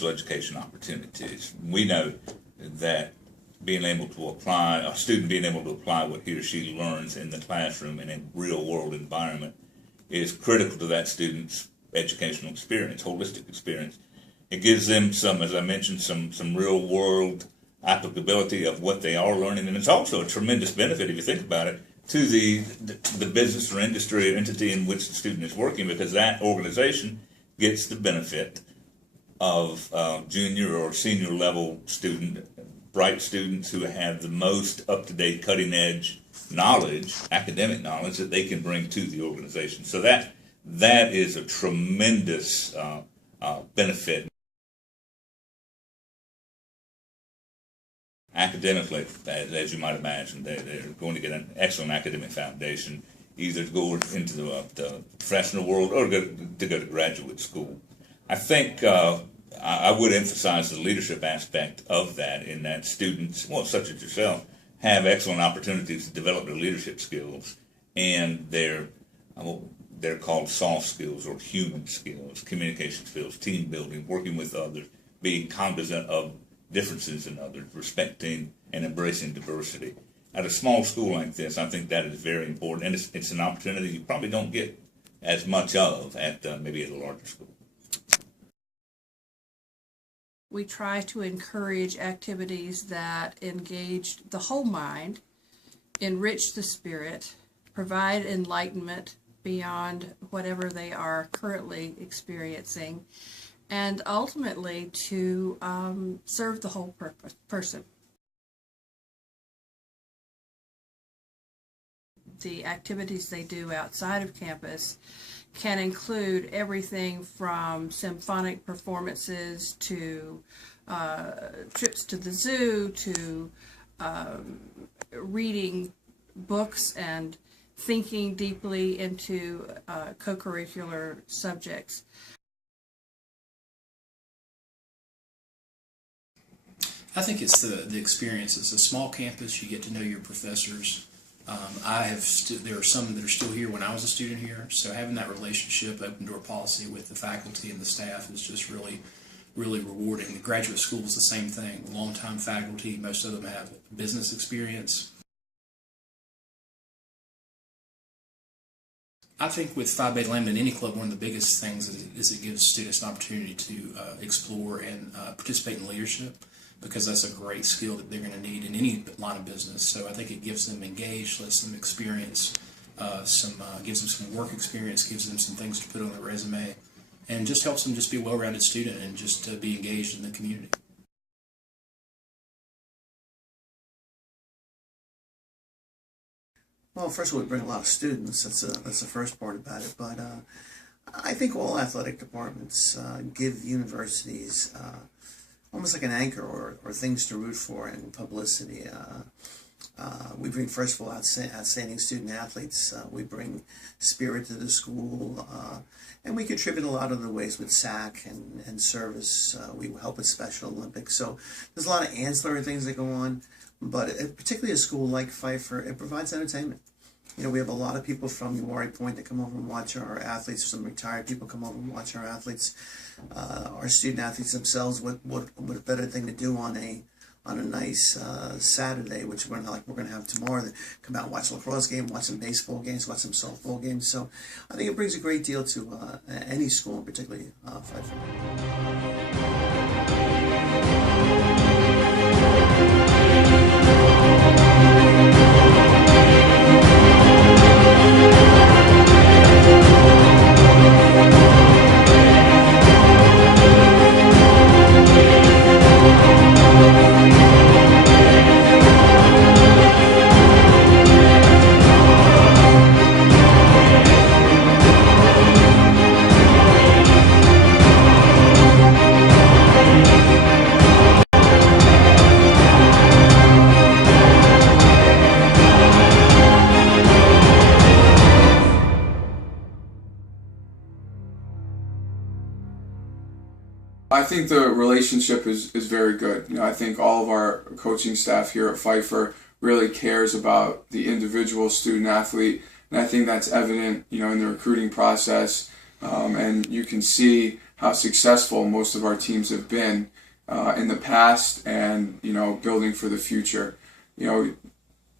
differential education opportunities. We know that being able to apply, a student being able to apply what he or she learns in the classroom in a real world environment is critical to that student's educational experience, holistic experience. It gives them some, as I mentioned, some real world applicability of what they are learning, and it's also a tremendous benefit, if you think about it, to the business or industry or entity in which the student is working, because that organization gets the benefit of junior or senior level student, bright students who have the most up-to-date, cutting-edge knowledge, academic knowledge, that they can bring to the organization. So that is a tremendous benefit. Academically, as you might imagine, they're going to get an excellent academic foundation, either to go into the professional world or to go to graduate school. I think I would emphasize the leadership aspect of that, in that students, well, such as yourself, have excellent opportunities to develop their leadership skills, and they're called soft skills or human skills, communication skills, team building, working with others, being cognizant of differences in others, respecting and embracing diversity. At a small school like this, I think that is very important, and it's an opportunity you probably don't get as much of at maybe at a larger school. We try to encourage activities that engage the whole mind, enrich the spirit, provide enlightenment beyond whatever they are currently experiencing, and ultimately to serve the whole person. The activities they do outside of campus can include everything from symphonic performances to trips to the zoo to reading books and thinking deeply into co-curricular subjects. I think it's the experience. It's a small campus. You get to know your professors. There are some that are still here when I was a student here, so having that relationship, open door policy with the faculty and the staff is just really, really rewarding. The graduate school is the same thing. Longtime faculty, most of them have business experience. I think with Phi Beta Lambda in any club, one of the biggest things is it gives students an opportunity to explore and participate in leadership, because that's a great skill that they're going to need in any line of business. So I think it gives them engaged, lets them experience, gives them some work experience, gives them some things to put on their resume, and just helps them just be a well-rounded student and just be engaged in the community. Well, first of all, we bring a lot of students. That's the first part about it. But I think all athletic departments give universities almost like an anchor or things to root for in publicity. We bring, first of all, outstanding student athletes. We bring spirit to the school, and we contribute a lot of the ways with SAC and service. We help with Special Olympics. So there's a lot of ancillary things that go on, but particularly a school like Pfeiffer, it provides entertainment. You know, we have a lot of people from Uwharrie Point that come over and watch our athletes. Some retired people come over and watch our athletes. Our student athletes themselves, what a better thing to do on a nice Saturday, which we're going to have tomorrow, than come out and watch a lacrosse game, watch some baseball games, watch some softball games. So I think it brings a great deal to any school, and particularly Pfeiffer. I think the relationship is very good. You know, I think all of our coaching staff here at Pfeiffer really cares about the individual student athlete, and I think that's evident, you know, in the recruiting process. And you can see how successful most of our teams have been in the past, and building for the future.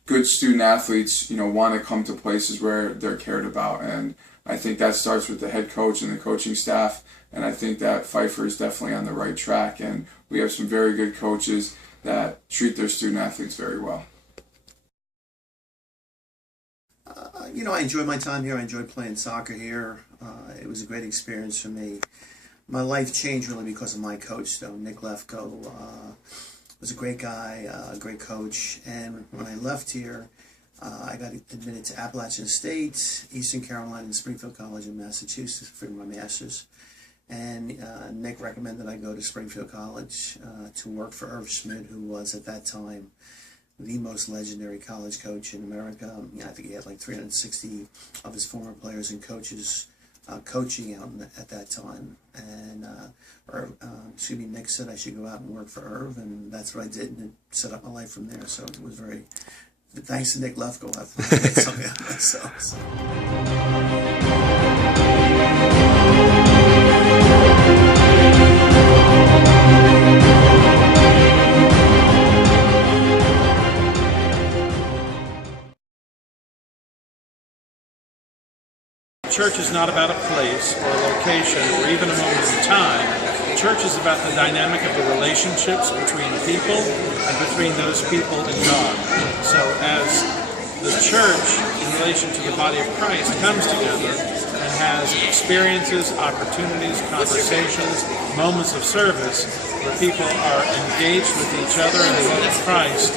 Good student athletes want to come to places where they're cared about, and I think that starts with the head coach and the coaching staff, and I think that Pfeiffer is definitely on the right track, and we have some very good coaches that treat their student athletes very well. I enjoyed my time here. I enjoyed playing soccer here. It was a great experience for me. My life changed really because of my coach, though. Nick Lefko was a great guy, a great coach. And when I left here, I got admitted to Appalachian State, Eastern Carolina, and Springfield College in Massachusetts for my master's. And Nick recommended I go to Springfield College to work for Irv Schmidt, who was at that time the most legendary college coach in America. I think he had like 360 of his former players and coaches coaching out at that time. And Nick said I should go out and work for Irv, and that's what I did, and it set up my life from there. So it was very, thanks to Nick Lefko, I've made something out of myself. So. Church is not about a place or a location or even a moment in time. Church is about the dynamic of the relationships between people and between those people and God. So as the church, in relation to the body of Christ, comes together and has experiences, opportunities, conversations, moments of service where people are engaged with each other in the love of Christ,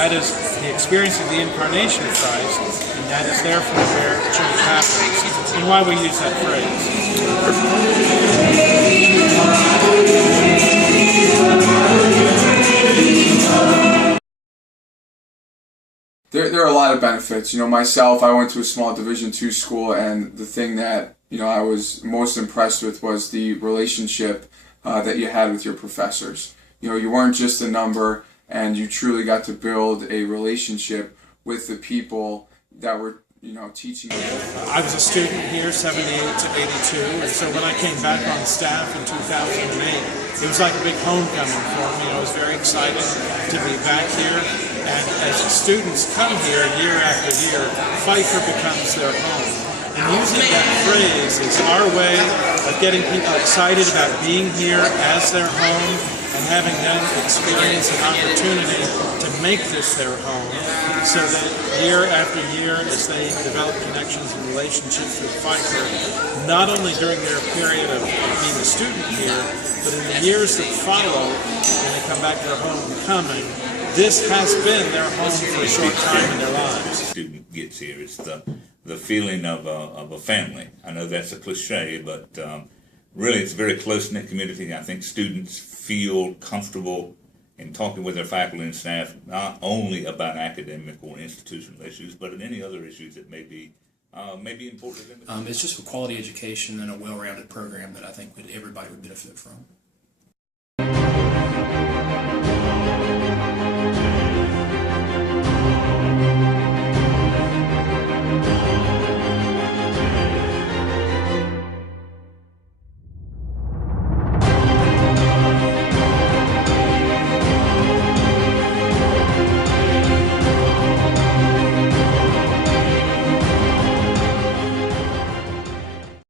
that is the experience of the incarnation of Christ, and that is therefore where church happens, and why we use that phrase. There are a lot of benefits. Myself, I went to a small Division II school, and the thing that I was most impressed with was the relationship that you had with your professors. You weren't just a number, and you truly got to build a relationship with the people that were teaching you. I was a student here, 78 to 82, and so when I came back on staff in 2008, it was like a big homecoming for me. I was very excited to be back here, and as students come here year after year, Pfeiffer becomes their home. And using that phrase is our way of getting people excited about being here as their home and having them experience an opportunity to make this their home, so that year after year, as they develop connections and relationships with Pfeiffer, not only during their period of being a student here, but in the years that follow, when they come back to their homecoming, this has been their home for a short time in their lives. The student gets here, it's the feeling of a family. I know that's a cliche, but really it's a very close-knit community. I think students feel comfortable in talking with their faculty and staff, not only about academic or institutional issues, but in any other issues that may be important to them. It's just a quality education and a well-rounded program that I think everybody would benefit from.